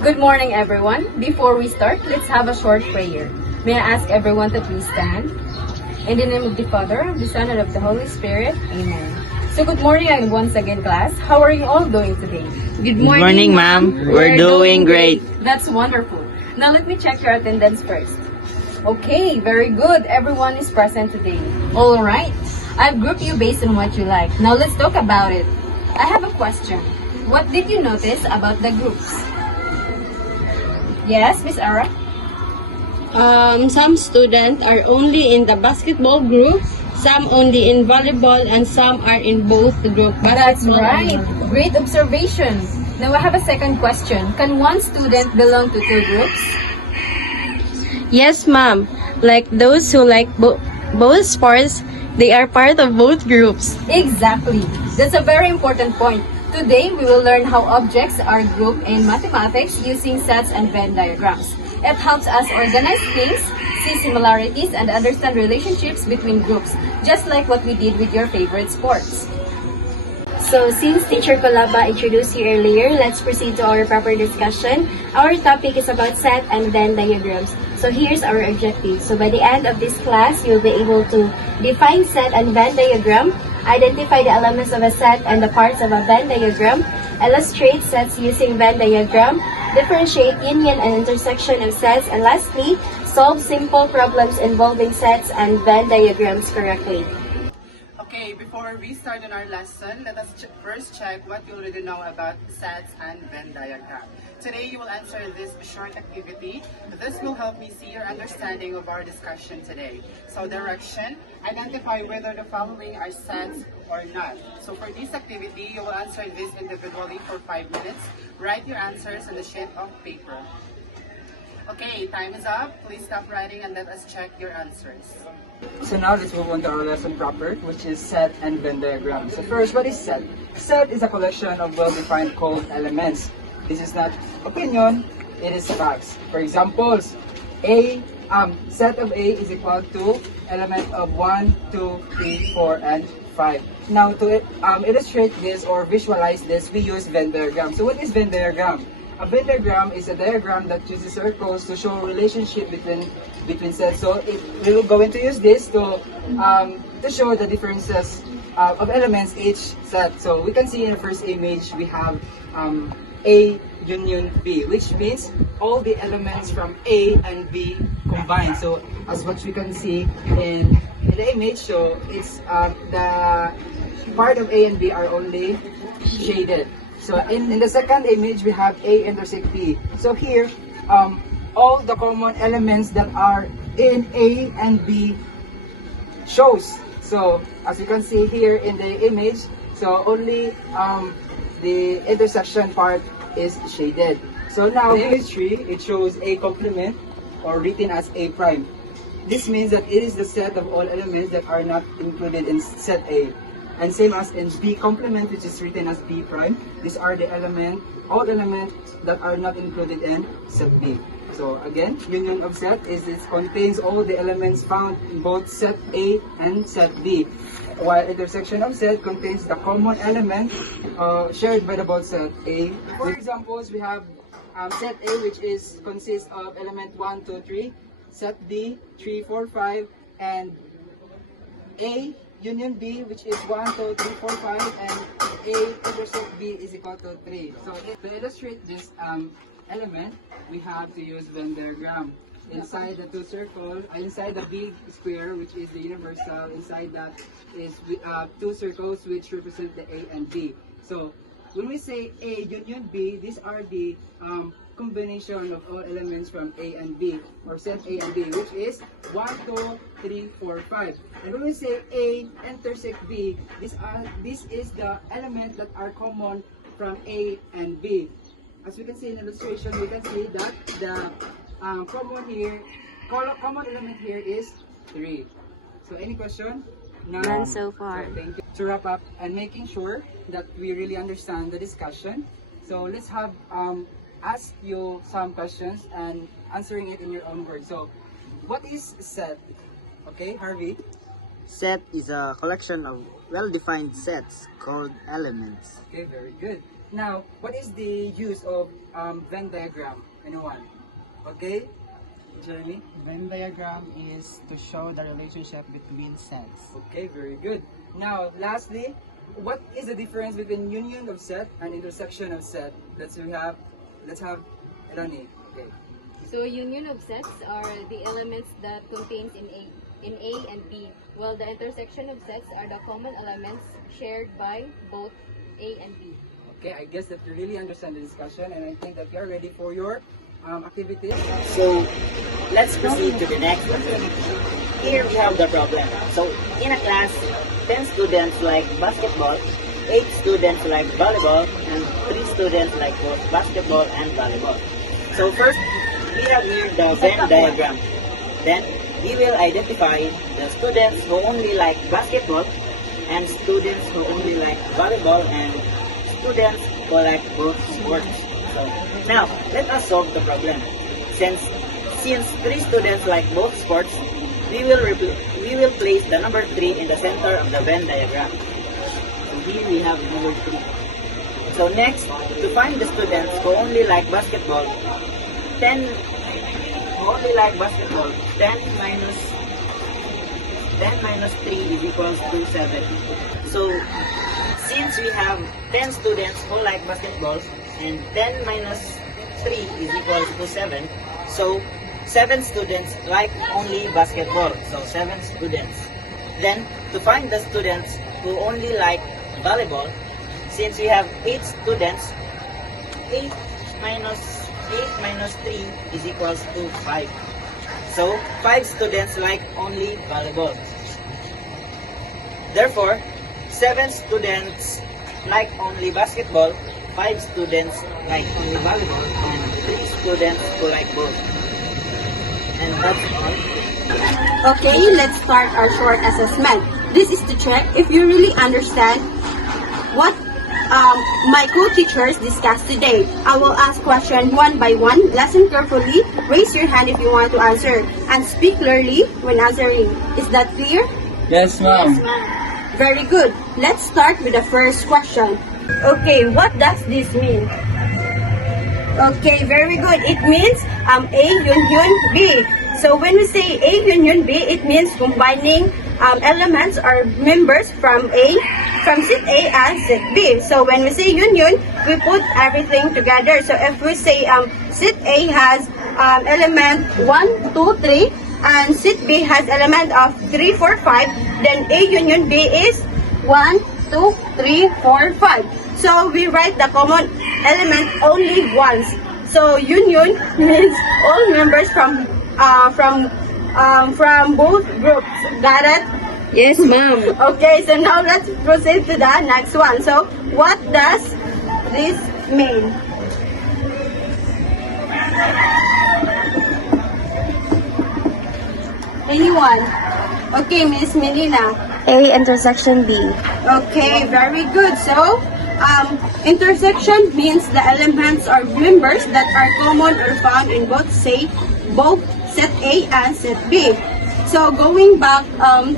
Good morning, everyone. Before we start, let's have a short prayer. May I ask everyone to please stand? In the name of the Father, of the Son, and of the Holy Spirit. Amen. So good morning and once again, class. How are you all doing today? Good morning, ma'am. We're doing great. That's wonderful. Now let me check your attendance first. Okay, very good. Everyone is present today. All right. I've grouped you based on what you like. Now let's talk about it. I have a question. What did you notice about the groups? Yes, Miss Ara? Some students are only in the basketball group, some only in volleyball, and some are in both the group That's basketball right. and volleyball. Great observation. Now I have a second question. Can one student belong to two groups? Yes, ma'am. Like those who like both sports, they are part of both groups. Exactly. That's a very important point. Today, we will learn how objects are grouped in mathematics using sets and Venn diagrams. It helps us organize things, see similarities, and understand relationships between groups, just like what we did with your favorite sports. So, since Teacher Colaba introduced you earlier, let's proceed to our proper discussion. Our topic is about set and Venn diagrams. So, here's our objective. So, by the end of this class, you'll be able to define set and Venn diagram, identify the elements of a set and the parts of a Venn diagram, illustrate sets using Venn diagram, differentiate union and intersection of sets, and lastly, solve simple problems involving sets and Venn diagrams correctly. Okay, before we start on our lesson, let us first check what you already know about sets and Venn diagram. Today, you will answer this short activity. This will help me see your understanding of our discussion today. So, direction, identify whether the following are sets or not. So, for this activity, you will answer this individually for 5 minutes. Write your answers on the sheet of paper. Okay, time is up. Please stop writing and let us check your answers. So now let's move on to our lesson proper, which is set and Venn diagram. So first, what is set? Set is a collection of well-defined code elements. This is not opinion, it is facts. For examples, set of A is equal to element of 1, 2, 3, 4, and 5. Now to illustrate this or visualize this, we use Venn diagram. So what is Venn diagram? A Venn diagram is a diagram that uses circles to show a relationship between sets. So we will going to use this to show the differences of elements each set. So we can see in the first image we have A union B, which means all the elements from A and B combined. So as what we can see in the image, so it's the part of A and B are only shaded. So in the second image, we have A intersect B. So here, all the common elements that are in A and B shows. So as you can see here in the image, so only the intersection part is shaded. So now in image 3, it shows A complement or written as A prime. This means that it is the set of all elements that are not included in set A. And same as in B complement, which is written as B prime. These are the all elements that are not included in set B. So again, union of set is it contains all the elements found in both set A and set B. While intersection of set contains the common element shared by the both set A. For examples, we have set A, which consists of element 1, 2, 3, set B 3, 4, 5, and A union B, which is 1, 2, 3, 4, 5, and A intersect B is equal to 3. So to illustrate this element, we have to use Venn diagram. Inside the two circles, inside the big square, which is the universal, inside that is two circles which represent the A and B. So when we say A union B, these are the combination of all elements from A and B, or set A and B, which is 1, 2, 3, 4, 5. And when we say A intersect B, this is the element that are common from A and B. As we can see in the illustration, we can see that the common element here is 3. So any question? None so far. So thank you. To wrap up and making sure that we really understand the discussion, so let's have ask you some questions and answering it in your own words. So what is set? Okay, Harvey? Set is a collection of well-defined sets called elements. Okay, very good. Now, what is the use of Venn diagram? Anyone? Okay, Jeremy? Venn diagram is to show the relationship between sets. Okay, very good. Now, lastly, what is the difference between union of set and intersection of set? Let's have Ronnie. Okay. So union of sets are the elements that contains in A and B, while the intersection of sets are the common elements shared by both A and B. Okay, I guess that you really understand the discussion, and I think that we are ready for your activities. So let's proceed to the next lesson. Here we have the problem. So in a class, 10 students like basketball, 8 students like volleyball, and 3 students like both basketball and volleyball. So first, we have here the Venn diagram. Then we will identify the students who only like basketball, and students who only like volleyball, and students who like both sports. So now, let us solve the problem. Since 3 students like both sports, we will place the number 3 in the center of the Venn diagram. So here we have number 3. So next, to find the students who only like basketball, 10 minus 3 is equals to 7. So since we have 10 students who like basketball, and 10 minus 3 is equals to 7. So 7 students like only basketball. So 7 students. Then to find the students who only like volleyball, since we have 8 students, 8 minus 3 is equals to 5. So 5 students like only volleyball. Therefore, 7 students like only basketball, 5 students like only volleyball, and 3 students who like both. And that's all. Okay, let's start our short assessment. This is to check if you really understand what my co-teachers discussed today. I will ask questions one by one. Listen carefully. Raise your hand if you want to answer. And speak clearly when answering. Is that clear? Yes, ma'am. Very good. Let's start with the first question. Okay, what does this mean? Okay, very good. It means A union B. So when we say A union B, it means combining elements or members from set A and set B. So when we say union, we put everything together. So if we say set A has element 1, 2, 3, and set B has element of 3, 4, 5, then A union B is 1, 2, 3, 4, 5. So we write the common element only once. So union means all members from both groups. Got it? Yes, ma'am. Okay, so now let's proceed to the next one. So what does this mean? Anyone? Okay, Miss Melina. A intersection B. Okay, very good. So, intersection means the elements or members that are common or found in both set A and set B. So, going back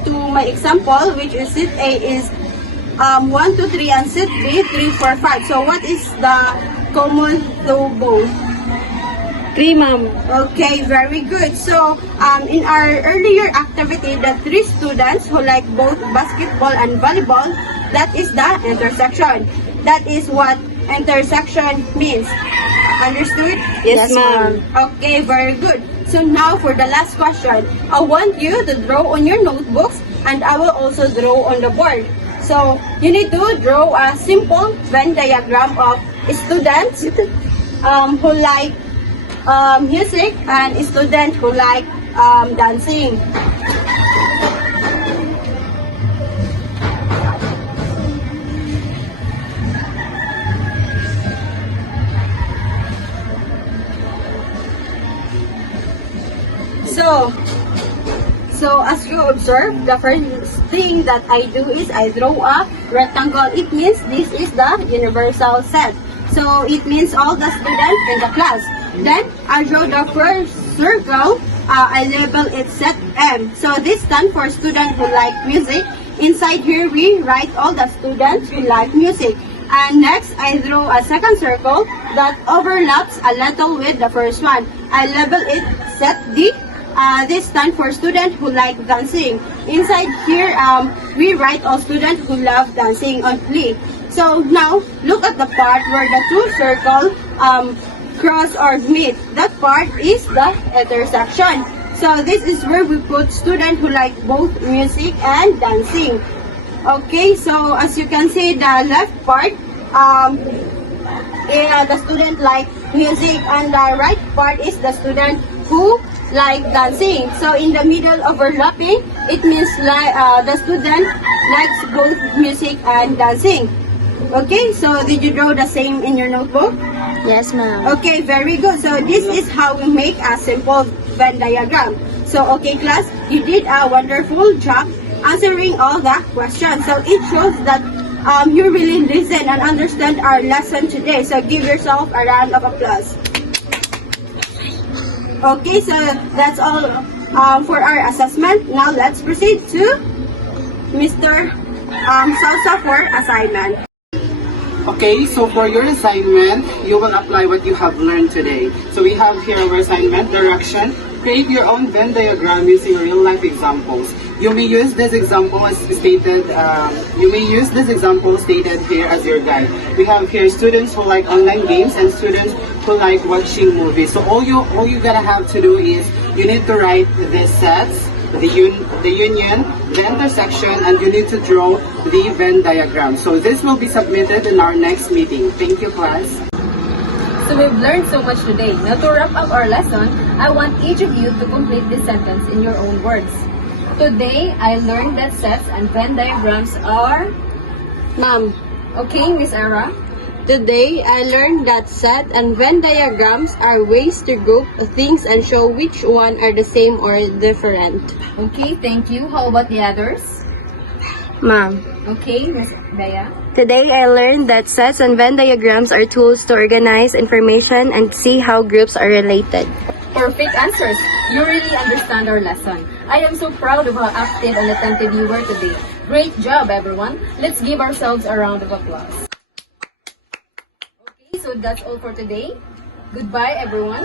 to my example, which is set A is 1, 2, 3, and set B 3, 4, 5. So, what is the common to both? 3, ma'am. Okay, very good. So, in our earlier activity, the 3 students who like both basketball and volleyball, that is the intersection. That is what intersection means. Understood? Yes, ma'am. Okay, very good. So now for the last question, I want you to draw on your notebooks and I will also draw on the board. So, you need to draw a simple Venn diagram of students who like music and students who like dancing. So as you observe, the first thing that I do is I draw a rectangle. It means this is the universal set. So it means all the students in the class. Then I draw the first circle. I label it set M. So this stands for students who like music. Inside here we write all the students who like music. And next, I drew a second circle that overlaps a little with the first one. I label it set D. This stands for student who like dancing. Inside here, we write all students who love dancing only. So now, look at the part where the two circles cross or meet. That part is the intersection. So this is where we put students who like both music and dancing. Okay, so as you can see, the left part, the student like music, and the right part is the student who like dancing. So in the middle overlapping, it means like the student likes both music and dancing. Okay, so did you draw the same in your notebook? Yes, ma'am. Okay, very good. So this is how we make a simple Venn diagram. So okay, class, you did a wonderful job answering all the questions. So it shows that you really listen and understand our lesson today. So give yourself a round of applause. Okay, so that's all for our assessment. Now let's proceed to Mr. Salsa for assignment. Okay, so for your assignment, you will apply what you have learned today. So we have here our assignment direction. Create your own Venn diagram using real-life examples. You may use this example as stated. Stated here as your guide. We have here students who like online games and students who like watching movies. So all you gotta have to do is you need to write the sets, the union, the intersection, and you need to draw the Venn diagram. So this will be submitted in our next meeting. Thank you, class. So we've learned so much today. Now to wrap up our lesson, I want each of you to complete this sentence in your own words. Today, I learned that sets and Venn diagrams are... Ma'am, Okay, Miss Era? today I learned that set and Venn diagrams are ways to group things and show which one are the same or different. Okay, thank you. How about the others? Ma'am, Okay, Miss Bea? today I learned that sets and Venn diagrams are tools to organize information and see how groups are related. Perfect answers. You really understand our lesson. I am so proud of how active and attentive you were today. Great job, everyone. Let's give ourselves a round of applause. Okay, so that's all for today. Goodbye, everyone.